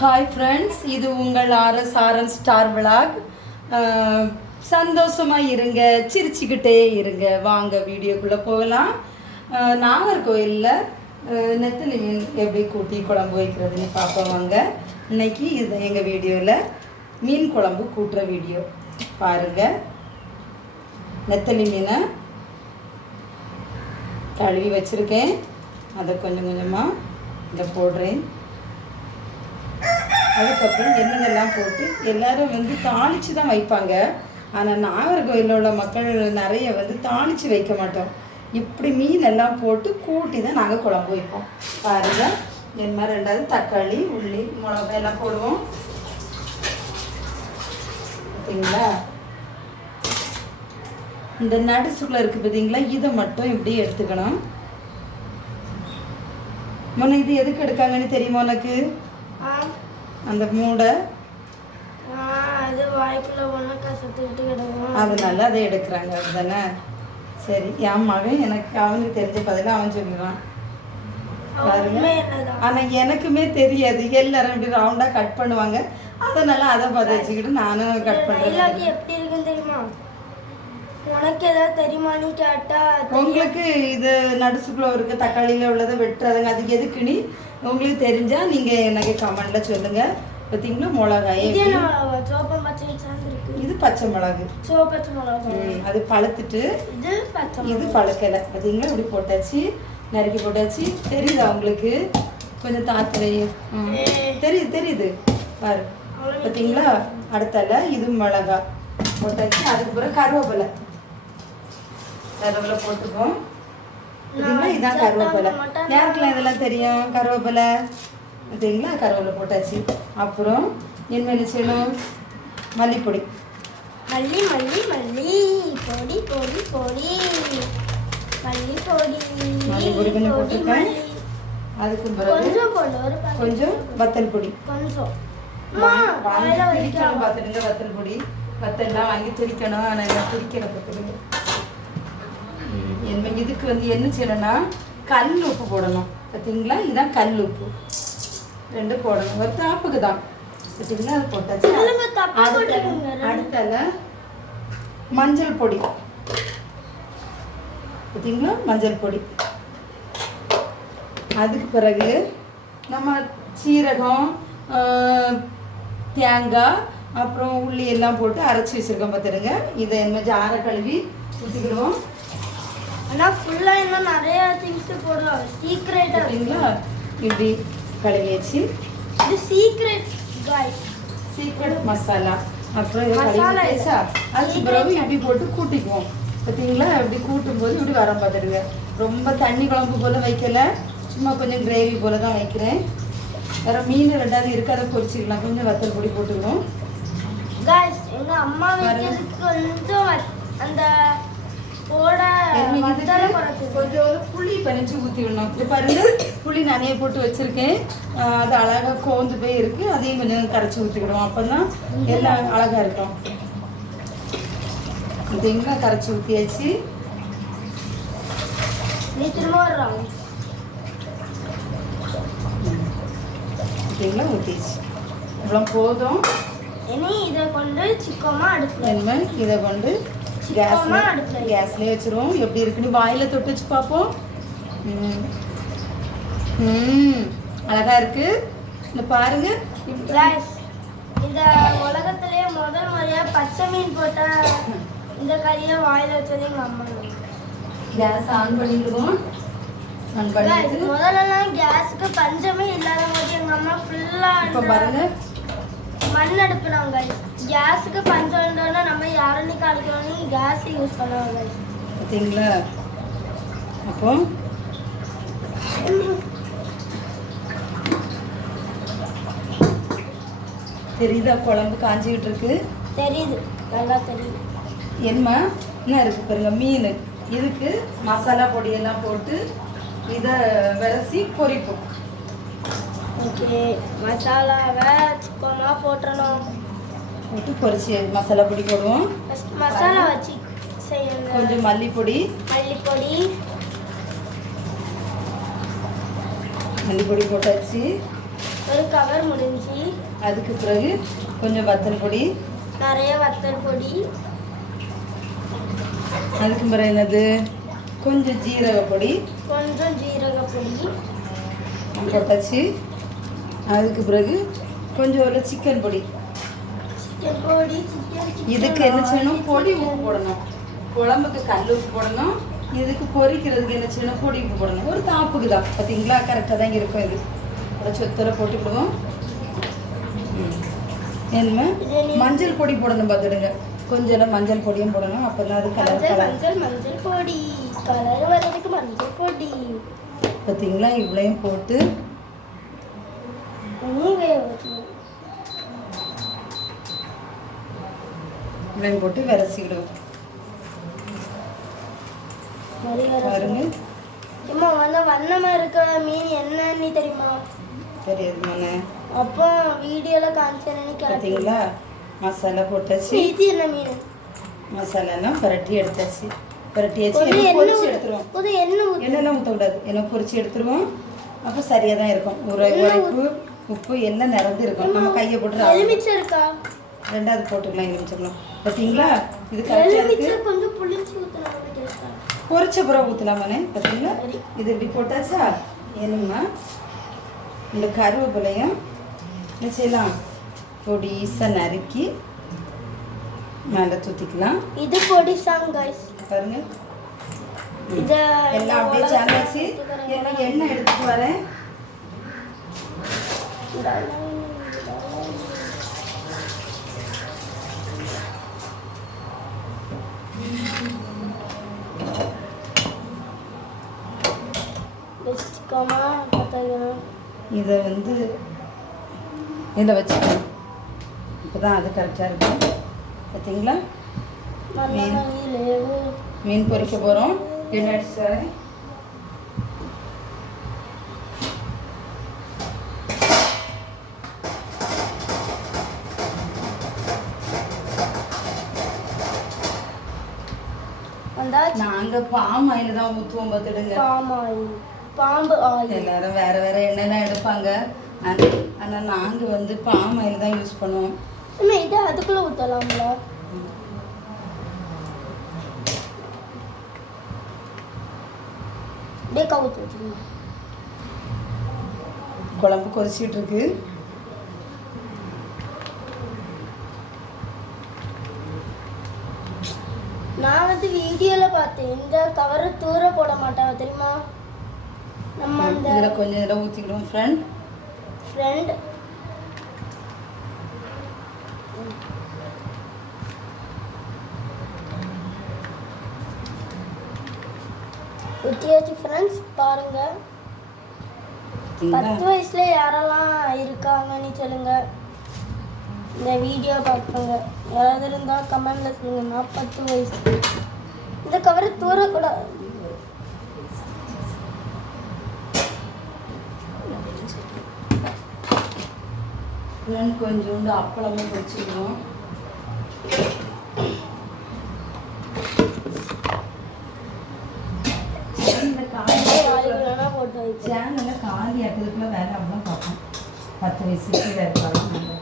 Hi friends, இது உங்கள் RS star vlog. சந்தோஷமாக இருங்க, சிரிச்சுக்கிட்டே இருங்க. வாங்க வீடியோக்குள்ளே போகலாம். நாகர்கோயிலில் நெத்தலி மீன் எப்படி கூட்டி குழம்பு வைக்கிறதுன்னு பார்ப்போம் வாங்க. இன்னைக்கு இது எங்கள் வீடியோவில் மீன் குழம்பு கூட்டுற வீடியோ பாருங்கள். நெத்தலி மீனை கழுவி வச்சுருக்கேன். அதை கொஞ்சம் கொஞ்சமாக இதை போடுறேன். அதுக்கப்புறம் எண்ணெயெல்லாம் போட்டு எல்லோரும் தாளித்து தான் வைப்பாங்க. ஆனால் நாகர்கோயிலில் உள்ள மக்கள் நிறைய தாளித்து வைக்க மாட்டோம். இப்படி மீன் எல்லாம் போட்டு கூட்டி தான் நாங்கள் குழம்பு வைப்போம். பாருங்கள், இது மாதிரி ரெண்டாவது தக்காளி, உள்ளி, மிளகாய் எல்லாம் போடுவோம். பார்த்தீங்களா, இந்த நடுசுக்குள்ள இருக்குது பார்த்தீங்களா, இதை மட்டும் இப்படி எடுத்துக்கணும். முன்ன இது எதுக்கு எடுக்காங்கன்னு தெரியுமா உனக்கு? அந்த மூடை அதனால அதை எடுக்கிறாங்க, அதுதானே? சரி, என் மகன் அவனுக்கு தெரிஞ்ச பதிலாக அவன் சொல்லிடுறான் பாருங்க. ஆனால் எனக்குமே தெரியாது. எல்லாரும் இப்படி ரவுண்டாக கட் பண்ணுவாங்க. அதனால அதை பார்த்து வச்சுக்கிட்டு நானும் கட் பண்ணுறேன். எப்படி இருக்குன்னு தெரியுமா? உனக்கு ஏதாவது தெரியுமா நீ கேட்டா? உங்களுக்கு இது நடுசுக்குள்ள இருக்க தக்காளியில் உள்ளதை வெட்டுறதுங்க, அதுக்கு எதுக்குன்னு உங்களுக்கு தெரிஞ்சால் நீங்கள் எனக்கு கமெண்டில் சொல்லுங்கள். பார்த்தீங்களா, மிளகாய் இது பச்சை மிளகு, அது பழுத்துட்டு இது பழுக்கலை. பார்த்தீங்களா, இப்படி போட்டாச்சு, நறுக்கி போட்டாச்சு. தெரியுதா உங்களுக்கு? கொஞ்சம் தாத்திரையே தெரியுது பாரு. பார்த்தீங்களா, அடுத்தால இது மிளகா போட்டாச்சு. அதுக்கப்புறம் கருவேப்பிலை போட்டுப்போம். இதுதான் கருவேப்பிலை. யாருக்கெல்லாம் இதெல்லாம் தெரியும்? கருவேப்பிலை பார்த்தீங்களா, கருவேப்பிலை போட்டாச்சு. அப்புறம் என்ன செய்யணும்? மல்லிப்பொடி, மல்லி மல்லி மல்லி பொடி பொடி பொடி மல்லிப்பொடி கொஞ்சம் போட்டுருக்கேன். அதுக்கு பிறகு கொஞ்சம் வத்தல் பொடி, திரிக்கணும். பார்த்துடுங்க, வத்தல் பொடி, வத்தல்லாம் வாங்கி திரிக்கணும். ஆனால் எல்லாம் திரிக்கணும். பார்த்துடுங்க. இதுக்கு என்ன செய்யணும்னா கல் உப்பு போடணும். பார்த்தீங்களா, இதுதான் கல் உப்பு, ரெண்டு போடணும். ஒரு தாப்புக்கு தான். பார்த்தீங்களா, அது போட்டாச்சு. அடுத்தால மஞ்சள் பொடி, பார்த்தீங்களா, மஞ்சள் பொடி. அதுக்கு பிறகு நம்ம சீரகம், தேங்காய், அப்புறம் உள்ளி எல்லாம் போட்டு அரைச்சி வச்சுருக்கோம். பார்த்துடுங்க. இதை என்ன ஜாரை கழுவி ஊற்றிக்கிடுவோம். ஆனால் ஃபுல்லாக இன்னும் நிறைய திங்ஸ் போடுறோம். சீக்ரெட்டாக பார்த்தீங்களா, இப்படி கழுவி வச்சு இது சீக்ரெட் மசாலா. அப்புறம் இதை கழுவி வச்சா அதுக்கு பிறகு இப்படி போட்டு கூட்டிக்குவோம். பார்த்தீங்களா, இப்படி கூட்டும் போது இப்படி வர பார்த்துடுங்க. ரொம்ப தண்ணி குழம்பு போல் வைக்கல, சும்மா கொஞ்சம் கிரேவி போல் தான் வைக்கிறேன். வேறு மீன் ரெண்டாவது இருக்கு, அதை பொரிச்சிக்கலாம். கொஞ்சம் வத்தல் பொடி போட்டுக்கிறோம். எங்கள் அம்மா கொஞ்சம் அந்த கொஞ்சம் புளி பறிச்சு ஊற்றி விடணும். இது பாருங்க, புளி நிறைய போட்டு வச்சிருக்கேன். அது அழகாக கோந்து போய் இருக்கு. அதையும் கொஞ்சம் கரைச்சி ஊற்றிக்கிடுவோம். அப்போ தான் எல்லாம் அழகாக இருக்கும். இதுங்களா, கரைச்சி ஊற்றியாச்சு. இதுங்களா ஊற்றியாச்சு. இவ்வளோ போதும். இதை கொண்டு சிக்கமாக அடுப்பு, இதை கொண்டு கேஸ்லேயே வச்சுருவோம். எப்படி இருக்குன்னு வாயில் தொட்டு வச்சு பார்ப்போம். அழகா இருக்கு. இந்த பாருங்க, இந்த உலகத்திலேயே முதல் முறையா பச்சை மீன் போட்ட இந்த கறியை வாயில வச்சது எங்க அம்மா. கேஸ் ஆன் பண்ணிடுவோம். முதல்லலாம் கேஸுக்கு பஞ்சமே இல்லாத போது எங்க அம்மா ஃபுல்லா பாருங்க மண் அடுப்புனாங்க. கேஸுக்கு பஞ்சம் இருந்தோன்னா நம்ம யாருன்னு காலிக்கணும்னு கேஸ் யூஸ் பண்ணுவாங்க. பார்த்தீங்களா, அப்போ தெரியுதா குழம்பு காஞ்சிக்கிட்டு இருக்கு? தெரியுது, நல்லா தெரியுது. என்ன இருக்கு பாருங்க, மீன். இதுக்கு மசாலா பொடியெல்லாம் போட்டு இதை விரசி பொரிப்போம். ஓகே, மசாலாவை சிக்கமாக போட்டுறணும். போட்டு பொரிச்சு மசாலா பொடி போடுவோம். மசாலா வச்சு செய்யணும். கொஞ்சம் மல்லிப்பொடி மல்லிப்பொடி போட்டாச்சு. ஒரு கவர் முடிஞ்சு அதுக்கு பிறகு கொஞ்சம் வத்தல் பொடி, நிறைய வத்தல் பொடி, அதுக்கு பிறகு என்னது கொஞ்சம் ஜீரக பொடி கொஞ்சம் ஜீரக பொடி போட்டாச்சு. அதுக்கு பிறகு கொஞ்சம் ஒரு சிக்கன் பொடி. சிக்கன் பொடி சிக்கன் இதுக்கு என்ன செய்யணும், பொடி உப்பு போடணும். குழம்புக்கு கல் உப்பு போடணும், இதுக்கு பொரிக்கிறதுக்கு என்ன செய்யணும், பொடி உப்பு போடணும். ஒரு தாப்புக்கு தான் பார்த்தீங்களா, கரெக்டாக தான் இருக்கும். இது ஒரு சொத்தரை போட்டுக்கிடுவோம். என்ன மஞ்சள் பொடி போடணும் பார்த்துடுங்க, கொஞ்சம் மஞ்சள் பொடியும் போடணும். அப்போ தான் அது கலர் மஞ்சள் பொடி கலர் வர்றதுக்கு மஞ்சள் பொடி பார்த்தீங்களா. இவ்வளையும் போட்டு இவ்வளையும் போட்டு விரசிக்கிடுவோம். பாருங்க அம்மா வண்ணமா இருக்க மீன் என்னன்னு தெரியுமா? தெரியாது மண்ணே. அப்போ வீடியோல காமிச்சேன்னு பார்த்தீங்களா. மசாலா போட்டாச்சு. இது என்ன மீன்? மசாலாலாம் பரட்டி எடுத்தாச்சு. பரட்டி வச்சு பொரிச்சு எடுத்துருவோம். எண்ணெய்லாம் ஊற்றக்கூடாது, எண்ணெய் பொரிச்சு எடுத்துருவோம். அப்போ சரியாக தான் இருக்கும். உரைப்பு உப்பு எல்லாம் நிறந்து இருக்கும். நம்ம கையை போட்டு எலுமிச்சை இருக்கா? ரெண்டாவது போட்டுக்கலாம், எலுமிச்சைக்கலாம். பார்த்தீங்களா. இது கரெக்டாக கொஞ்சம் புளிச்சு ஊற்றலாம், பொரிச்ச பிறகு ஊற்றலாமானே. பார்த்தீங்களா. இது இப்படி போட்டாச்சா. என்னம்மா இந்த கருவேப்பிலையும் என்ன செய்யலாம், பொடிசா நறுக்கி மேலே தூத்திக்கலாம். இது பொடிசாங்க गाइस பாருங்க. இது எல்லாம் அப்படியே சாந்தாச்சு. எண்ணெய் எடுத்துட்டு வரேன். இதை வந்து இதில் வச்சுக்கணும். இப்போ தான் அது கரெக்டாக இருக்கும். பார்த்தீங்களா. மீன் பொரிக்க போகிறோம். எண்ணெய் அடிச்சு நாங்கள் பாம் ஆயில் தான் ஊற்றுவோம். பார்த்துடுங்க, பாம்பு ஆயில். எல்லாரும் வேற வேற எண்ணெய்லாம் எடுப்பாங்க. ஆனால் நாங்கள் வந்து பாம் ஆயில் தான் யூஸ் பண்ணுவோம். இதை அதுக்குள்ளே ஊற்றலாம்ல. குழம்பு கொதிச்சிட்டு இருக்கு. நான் வந்து வீடியோல பார்த்தேன், இந்த கவரை தூர போட மாட்டாங்க தெரியுமா. நம்ம அந்த இதில் கொஞ்சம் இதில் ஊற்றிக்கிடுவோம். ஃப்ரெண்ட் ஊற்றியாச்சு. ஃப்ரெண்ட்ஸ் பாருங்க, 10 வயசுல யாரெல்லாம் இருக்காங்கன்னு சொல்லுங்க. இந்த வீடியோ பார்ப்பாங்க யாராவது இருந்தால் கமெண்ட்ல சொல்லுங்க. நான் 10 வயசு. இந்த கவரை தூரக்கூடாது. கொஞ்சோண்டு அப்பளமும் பொரிச்சுக்கணும். சேனலில் காலி ஆட்டதுக்குள்ள வேலை அவ்வளோ பார்ப்போம். 10 வயசுக்கு வேறு பார்க்கலாம்.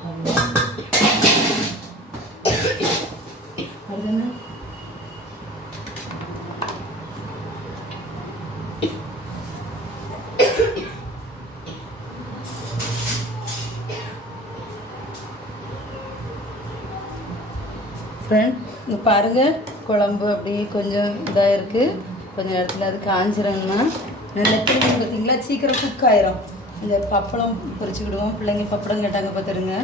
அதுன்னு ஃப்ரெண்ட் இங்கே பாருங்கள், குழம்பு அப்படியே கொஞ்சம் இதாக இருக்குது. கொஞ்சம் இடத்துல அது காஞ்சிரங்கன்னா நல்லா திரும்பி பார்த்தீங்களா, சீக்கிரம் குக் ஆயிரும். இந்த பப்பளம் பொரிச்சுக்கிடுவோம். பிள்ளைங்க பப்படம் கேட்டாங்க பார்த்துருங்க.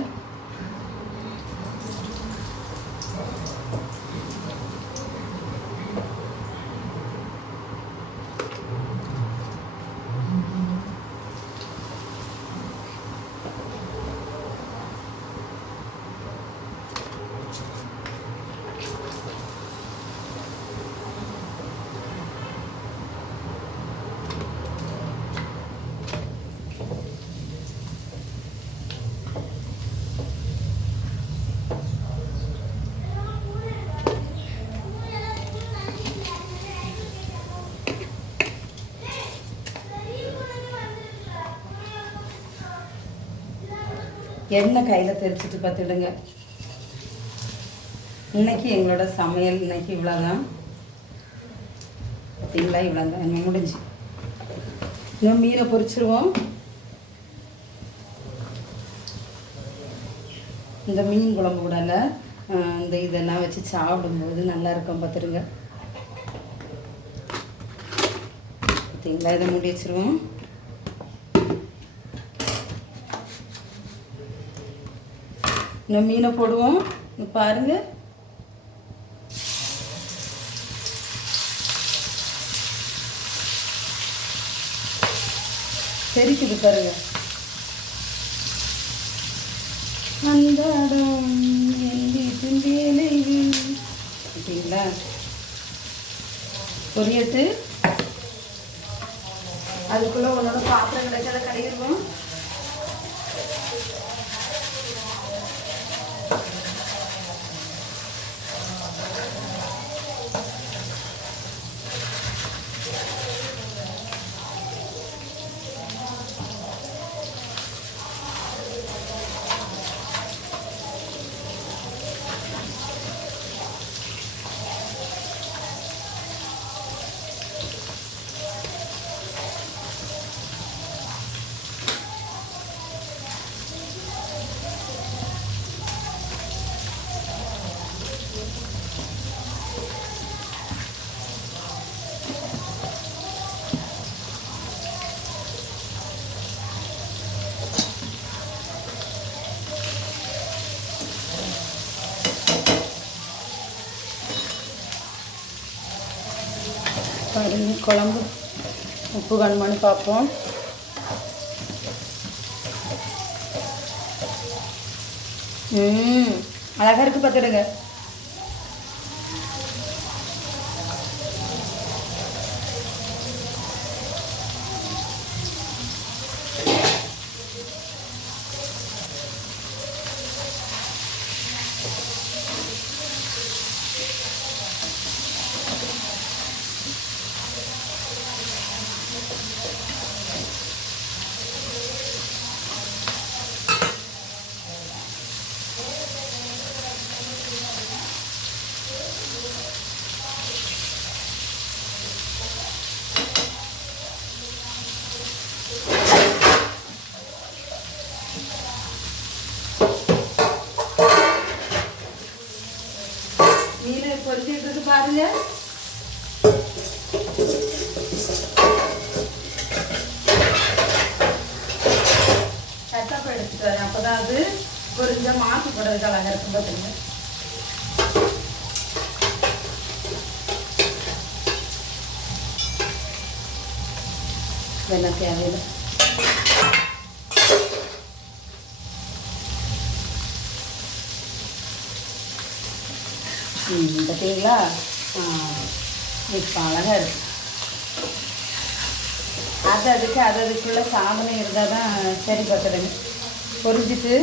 எண்ணெய் கையில் தெரிச்சிட்டு பார்த்துடுங்க. இன்னைக்கு எங்களோட சமையல் இன்னைக்கு இவ்வளோதான். பார்த்தீங்களா, இவ்வளோதான் என்ன முடிஞ்சு. இன்னும் மீனை பொரிச்சிருவோம். இந்த மீன் குழம்பு கூடல இந்த இதெல்லாம் வச்சு சாப்பிடும்போது நல்லா இருக்கும் பார்த்துடுங்க. பார்த்தீங்களா, இதை மூடி வச்சிருவோம். இன்னும் மீனை போடுவோம். பாருங்க, தெரிக்குது பாருங்க. அந்தாடம் பார்த்தீங்களா, பொரியட்டு. அதுக்குள்ள உன்னோட பாத்திரம் கிடைக்காத கடையிருவோம். பாருங்க, குழம்பு உப்பு வேணுமான்னு பார்ப்போம். அழகாக இருக்குது பார்த்துடுங்க. மீன் பொரிச்சிட்டு இருக்கு பாருங்க. கட்டப்பை எடுத்துட்டு வரேன், அப்போதான் அது பொரிஞ்ச மாசு போடுறதுக்கு அழகாக இருக்கும் பார்த்துங்க. வெண்ணெய் தேவையில்லை. பார்த்தீங்களா, இப்போ அழகாக இருக்குது. அதுக்குள்ளே சாதனை இருந்தால் தான் சரி பார்த்துடுங்க. பொரிஞ்சிட்டு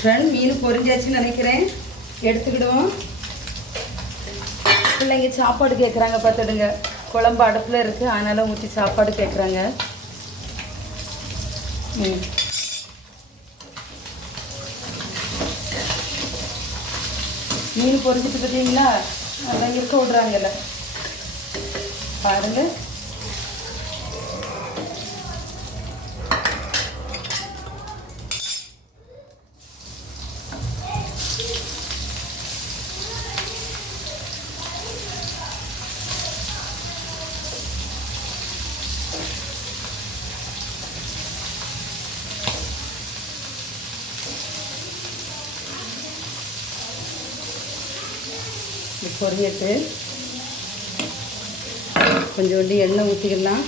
ஃப்ரெண்ட் மீன் பொரிஞ்சாச்சுன்னு நினைக்கிறேன். எடுத்துக்கிடுவோம். பிள்ளைங்க சாப்பாடு கேட்குறாங்க பார்த்துடுங்க. குழம்பு அடுப்பில் இருக்குது, அதனால் ஊற்றி சாப்பாடு கேட்குறாங்க. மீன் பொரிஞ்சிட்டு பார்த்தீங்களா, அதெல்லாம் இருக்க விட்றாங்கல்ல பாருங்கள். பொரியட்டு கொஞ்சோண்டு எண்ணெய் ஊற்றிக்கலாம்.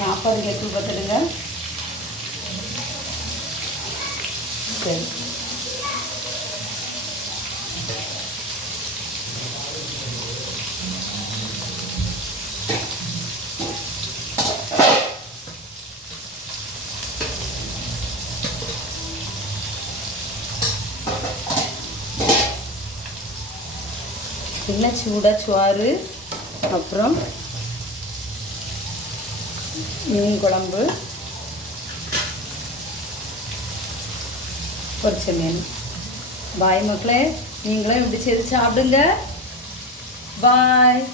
சாப்பாடு கேட்டு பார்த்துடுங்க. சரி, இல்லை சூடாக சோறு, அப்புறம் மீன் குழம்பு, பொரிச்ச மீன். பாய் மக்களே, நீங்களும் இப்படி செய்து சாப்பிடுங்க. பாய்.